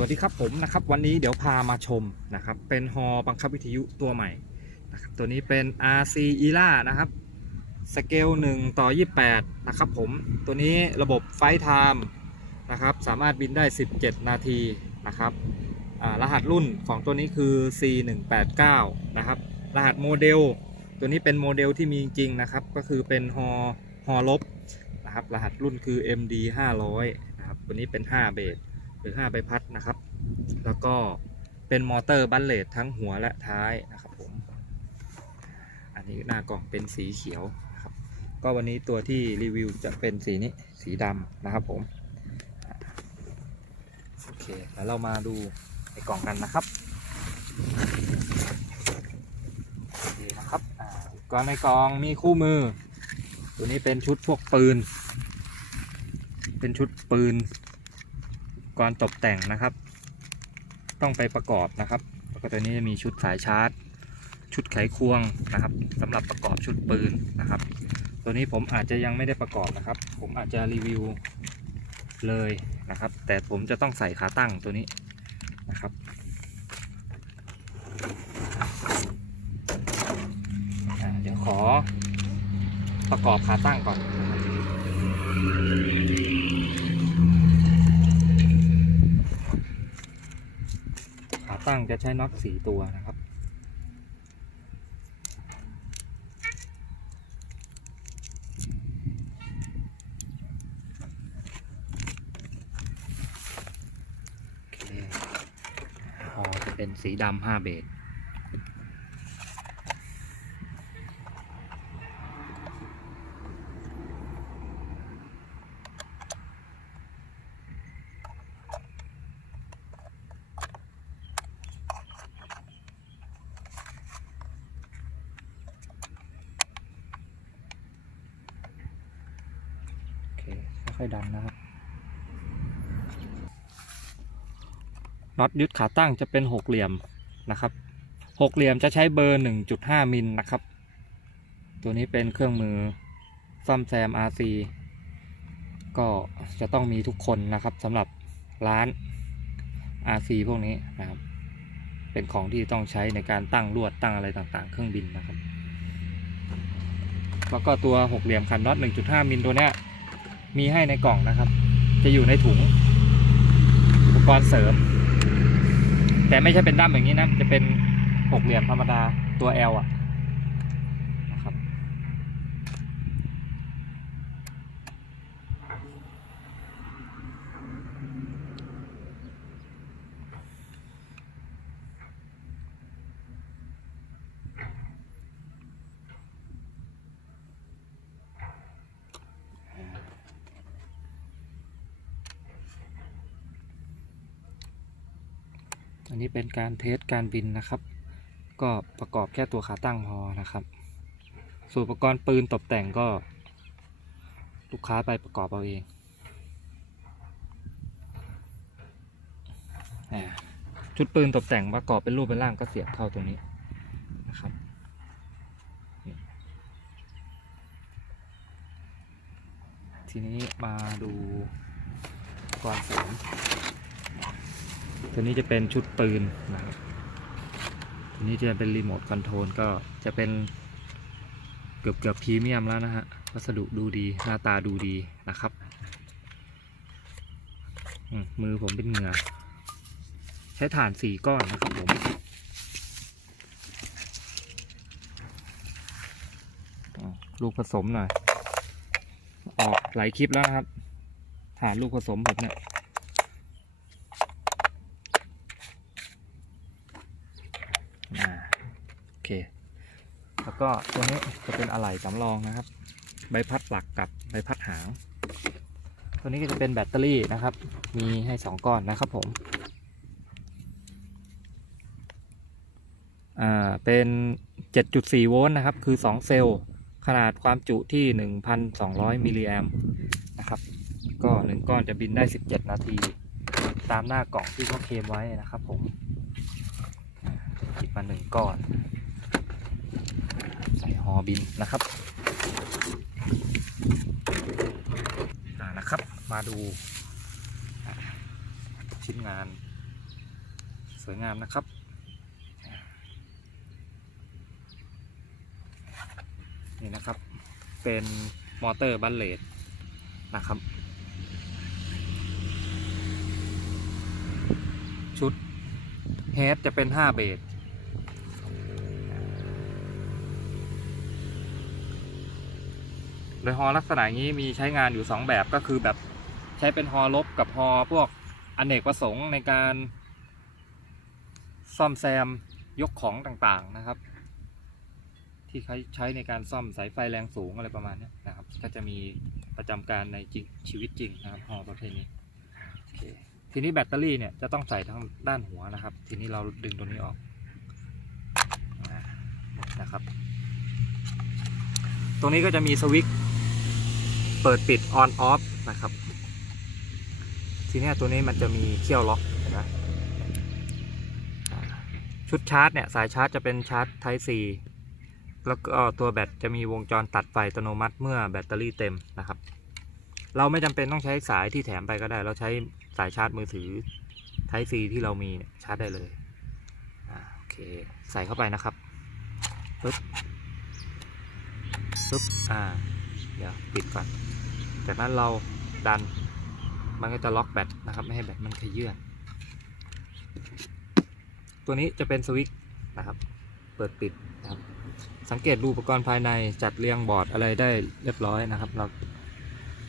วัสดีครับผมนะครับวันนี้เดี๋ยวพามาชมนะครับเป็นฮอบังคับวิทยุตัวใหม่นะครับตัวนี้เป็น RC e l a นะครับสเกล1ต่อ 28 นะครับผมตัวนี้ระบบไฟท์ไทม์นะครับสามารถบินได้ 17 นาทีนะครับรหัสรุ่นของตัวนี้คือ C189 นะครับรหัสโมเดล ตัวนี้เป็นโมเดลที่มีจริงนะครับก็คือเป็นฮอฮอลบนะครับรหัสรุ่นคือ MD 500นะครับตัวนี้เป็น 5 เบส หรือ 5 ใบพัดนะครับ แล้วก็เป็นมอเตอร์บัลเลตทั้งหัวและท้ายนะครับผม อันนี้หน้ากล่องเป็นสีเขียวนะครับ ก็วันนี้ตัวที่รีวิวจะเป็นสีนี้สีดำนะครับผม โอเคแล้วเรามาดูในกล่องกันนะครับโอเคนะครับก่อนในกล่องมีคู่มือ ตัวนี้เป็นชุดพวกปืน เป็นชุดปืน กรณ์ตกแต่งนะครับ ต้องไปประกอบนะครับแล้วก็ตัวนี้จะมีชุดสายชาร์จ ชุดไขควงนะครับสำหรับประกอบชุดปืนนะครับ ตัวนี้ผมอาจจะยังไม่ได้ประกอบนะครับ ผมอาจจะรีวิวเลยนะครับ แต่ผมจะต้องใส่ขาตั้งตัวนี้นะครับเดี๋ยวขอประกอบขาตั้งก่อน ตั้งจะใช้น็อตสี่ตัวนะครับเคพอจะเป็นสีดำห้าเบสโอเค ค่อยดันนะครับน็อตยึดขาตั้งจะเป็นหกเหลี่ยมนะครับหกเหลี่ยมจะใช้เบอร์ 1.5 มิลนะครับ ตัวนี้เป็นเครื่องมือซ่อมแซม RC ก็จะต้องมีทุกคนนะครับสำหรับร้าน RC พวกนี้นะครับ เป็นของที่ต้องใช้ในการตั้งลวดตั้งอะไรต่างๆ เครื่องบินนะครับ แล้วก็ตัวหกเหลี่ยมขันน็อต 1.5 มิลตัวเนี้ย มีให้ในกล่องนะครับ จะอยู่ในถุงอุปกรณ์เสริม แต่ไม่ใช่เป็นด้ามอย่างนี้นะ จะเป็นหกเหลี่ยมธรรมดาตัว L อะนะครับ อันนี้เป็นการเทสการบินนะครับ ก็ประกอบแค่ตัวขาตั้งพอนะครับ ส่วนอุปกรณ์ปืนตกแต่งก็ ลูกค้าไปประกอบเอาเองชุดปืนตกแต่งประกอบเป็นรูปเป็นร่างก็เสียบเข้าตรงนี้นะครับทีนี้มาดูอุปกรณ์เสริม ตัวนี้จะเป็นชุดปืนนะครับตัวนี้จะเป็นรีโมทคอนโทรลก็จะเป็นเกือบเกือบพรีเมียมแล้วนะฮะวัสดุดูดีหน้าตาดูดีนะครับมือผมเป็นเหงื่อใช้ถ่านสี่ก้อนนะครับผมลูกผสมหน่อย ออกหลายคลิปแล้วนะครับถ่านลูกผสมผมเนี่ย อ่าโอเค แล้วก็ตัวนี้จะเป็นอะไหล่สำรองนะครับ ใบพัดหลักกับใบพัดหาง ตัวนี้ก็จะเป็นแบตเตอรี่นะครับ มีให้สองก้อนนะครับผมอ่าเป็น 7.4 โวลต์นะครับ คือ 2 เซลล์ขนาดความจุที่ 1,200 มิลลิแอมนะครับก็ 1 ก้อนจะบินได้ 17 นาที ตามหน้ากล่องที่เขาเคลมไว้นะครับผม หยิบมาหนึ่งก้อน ใส่หอบินนะครับนะครับ มาดูชิ้นงาน สวยงามนะครับนี่นะครับ เป็นมอเตอร์บัลเลตนะครับ ชุดเฮดจะเป็น 5 เบส โดยฮอลักษณะนี้มีใช้งานอยู่ 2 แบบก็คือแบบใช้เป็นฮอลบกับฮอพวกอนเนกประสงค์ในการซ่อมแซมยกของต่างๆนะครับ ที่ใช้ในการซ่อมสายไฟแรงสูงอะไรประมาณนี้นะครับ ก็จะมีประจำการในจริงชีวิตจริงนะครับฮอประเภทนี้ทีนี้แบตเตอรี่เนี่ยจะต้องใส่ทั้งด้านหัวนะครับ ทีนี้เราดึงตัวนี้ออกนะครับ ตรงนี้ก็จะมีสวิตช์ เปิดปิด on off นะครับ ทีนี้ตัวนี้มันจะมีเขี้ยวล็อกเห็นไหมชุดชาร์จเนี่ยสายชาร์จจะเป็นชาร์จ Type C แล้วก็ตัวแบตจะมีวงจรตัดไฟอัตโนมัติเมื่อแบตเตอรี่เต็มนะครับ เราไม่จำเป็นต้องใช้สายที่แถมไปก็ได้ เราใช้สายชาร์จมือถือ Type C ที่เรามีเนี่ยชาร์จได้เลยอโอเคใส่เข้าไปนะครับปึ๊บปึ๊บอ่า เดี๋ยวปิดก่อน จากนั้นเราดัน มันก็จะล็อกแบตนะครับ ไม่ให้แบตมันขยื่นตัวนี้จะเป็นสวิตช์นะครับ เปิดปิดนะครับ สังเกตดูอุปกรณ์ภายในจัดเรียงบอร์ดอะไรได้เรียบร้อยนะครับ เรา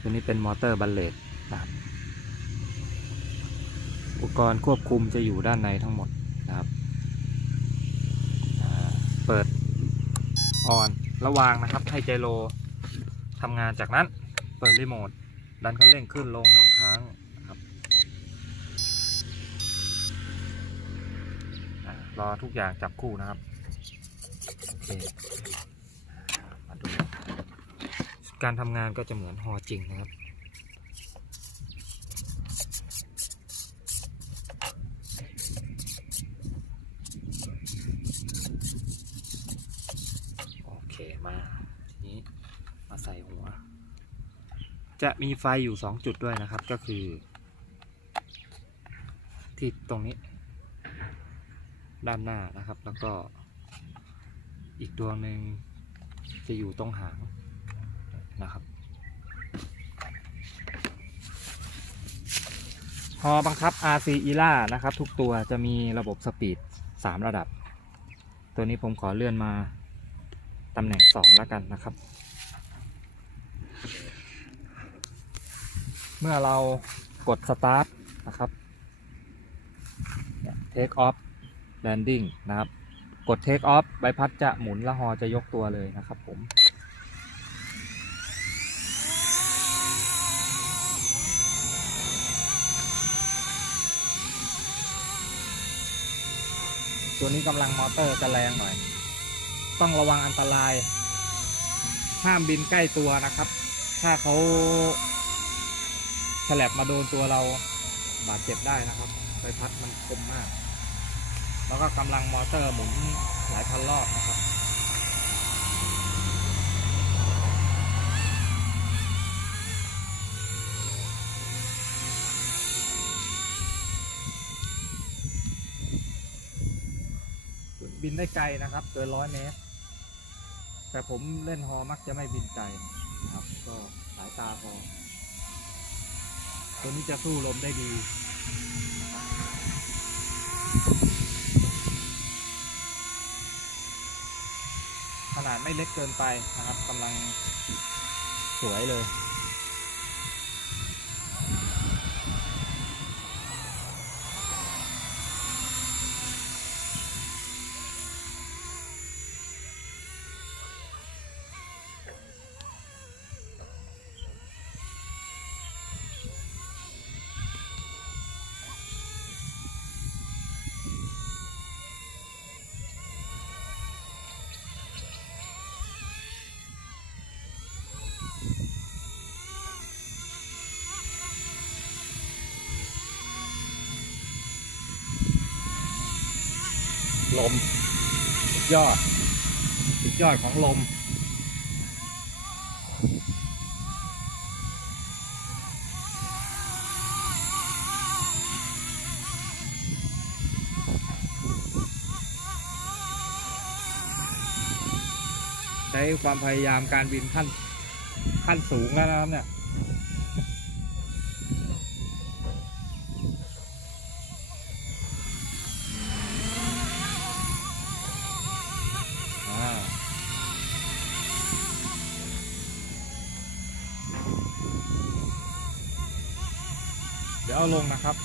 ตัวนี้เป็นมอเตอร์บัลเลตนะครับอุปกรณ์ควบคุมจะอยู่ด้านในทั้งหมดนะครับเปิดออนระวางนะครับให้ไจโรทำงานจากนั้น เปิดรีโมทดันคันเร่งขึ้นลงหนึ่งครั้งครับรอทุกอย่างจับคู่นะครับโอเคมาดูการทำงานก็จะเหมือนฮอจริงนะครับ โอเคมา ทีนี้มาใส่หัว จะมีไฟอยู่ 2 จุดด้วยนะครับ ก็คือ ที่ตรงนี้ ด้านหน้านะครับ แล้วก็อีกดวงหนึ่งจะอยู่ตรงหางนะครับฮอบังคับ RC e l a นะครับ ทุกตัวจะมีระบบสปีด 3 ระดับ ตัวนี้ผมขอเลื่อนมาตำแหน่ง 2 แล้วกันนะครับ เมื่อเรากด start นะครับ take off landing นะครับ กด take off ใบพัดจะหมุนและฮอจะยกตัวเลยนะครับผมตัวนี้กำลังมอเตอร์จะแรงหน่อย ต้องระวังอันตราย ห้ามบินใกล้ตัวนะครับ ถ้าเขา ฉลบมาโดนตัวเราบาดเจ็บได้นะครับใบพัดมันคมมาก แล้วก็กำลังมอเตอร์หมุนหลายพันรอบนะครับบินได้ไกลนะครับเกินร้อยเมตร แต่ผมเล่นฮอมักจะไม่บินไกลนะครับ ก็สายตาพอ ตัวนี้จะสู้ลมได้ดี ขนาดไม่เล็กเกินไปนะครับกำลังสวยเลย ลมสุดยอดสุดยอดของลม ใช้ความพยายามการบินขั้นขั้นสูงแล้วนะครับเนี่ย เดี๋ยวเอาลงนะครับ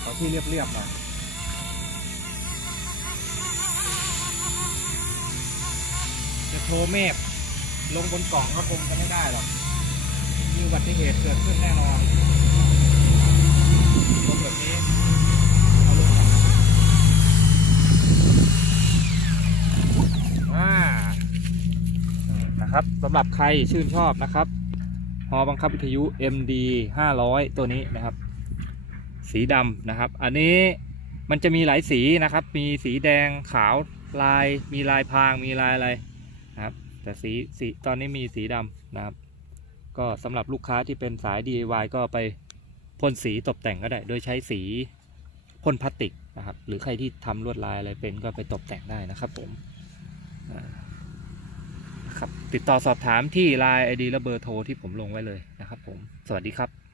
เอาที่เรียบๆหน่อยจะโทรเมฆลงบนกล่องก็คงจะไม่ได้หรอกมีอุบัติเหตุเกิดขึ้นแน่นอนลงแบบนี้เอาลงก่อนอ่านะครับสำหรับใครชื่นชอบนะครับ หอบังคับวิทยุ MD 500 ตัวนี้นะครับ สีดำนะครับ อันนี้มันจะมีหลายสีนะครับ มีสีแดงขาวลาย มีลายพรางมีลายอะไรนะครับ แต่สีสีตอนนี้มีสีดำนะครับ ก็สำหรับลูกค้าที่เป็นสาย DIY ก็ไปพ่นสีตกแต่งก็ได้ โดยใช้สีพ่นพลาสติกนะครับ หรือใครที่ทำลวดลายอะไรเป็นก็ไปตกแต่งได้นะครับผม นะครับติดต่อสอบถามที่ไลน์ไอดีและเบอร์โทรที่ผมลงไว้เลยนะครับผมสวัสดีครับ